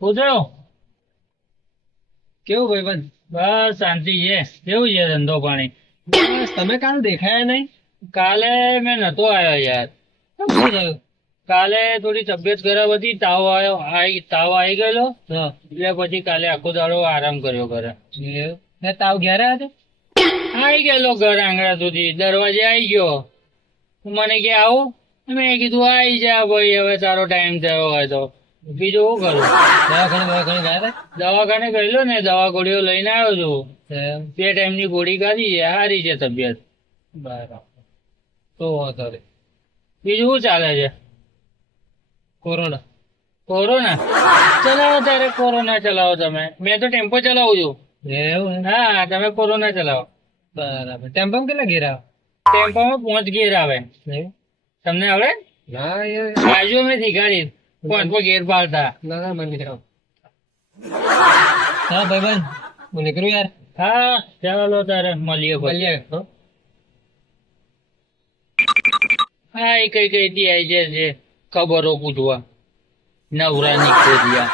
પૂછો. કેવું ભાઈબંધ? બસ શાંતિ છે. કેવું છે ધંધો પાણી? બસ તમે કાલ દેખાયા નહીં. કાલે મેં નતો આવ્યો યાર. શું થયું? કાલે થોડી તબિયત ખરાબ હતી, તાવ આવી ગયેલો. હા. એટલે પછી કાલે આખો દાડો આરામ કર્યો ઘરે. એવું? ને તાવ ઘેરે હતો? આવી ગયેલો ઘર આંગણા સુધી, દરવાજે આવી ગયો. મને કે આવું? મેં કીધું આવી જા ભાઈ, હવે તારો ટાઈમ થયો હોય તો. બીજું શું કરું? દવાખાને ગયા હતા? દવાખાને ગયેલો ને, દવા ગોળીઓ લઈને આવ્યો છું. એમ? 2 ટાઈમની ગોળી ખાધી છે, સારી છે તબિયત. બરાબર. તો વાંધો નહીં. બીજું શું ચાલે છે? કોરોના. કોરોના ચલાવો તારે, કોરોના ચલાવો તમે. મેં તો ટેમ્પો ચલાવું છું. એવું હે? હા, તમે કોરોના ચલાવો. બરાબર. ટેમ્પોમાં કેટલા ઘેરા? ટેમ્પોમાં 5 ગેર આવે. એવું? તમને આવડે? ના યાર. બાજુ મેં શીખાડી 5 ગેર પાડતા. ના મને નહીં આવડતું. હા ભાઈબંધ, હું નીકળું યાર. હા ચાલો તારે મળીએ પછી. મળીએ. હો. હા, એ કઈ કઈ આવી છે ખબરો પૂછવા. નવરાની ખોજ્યા.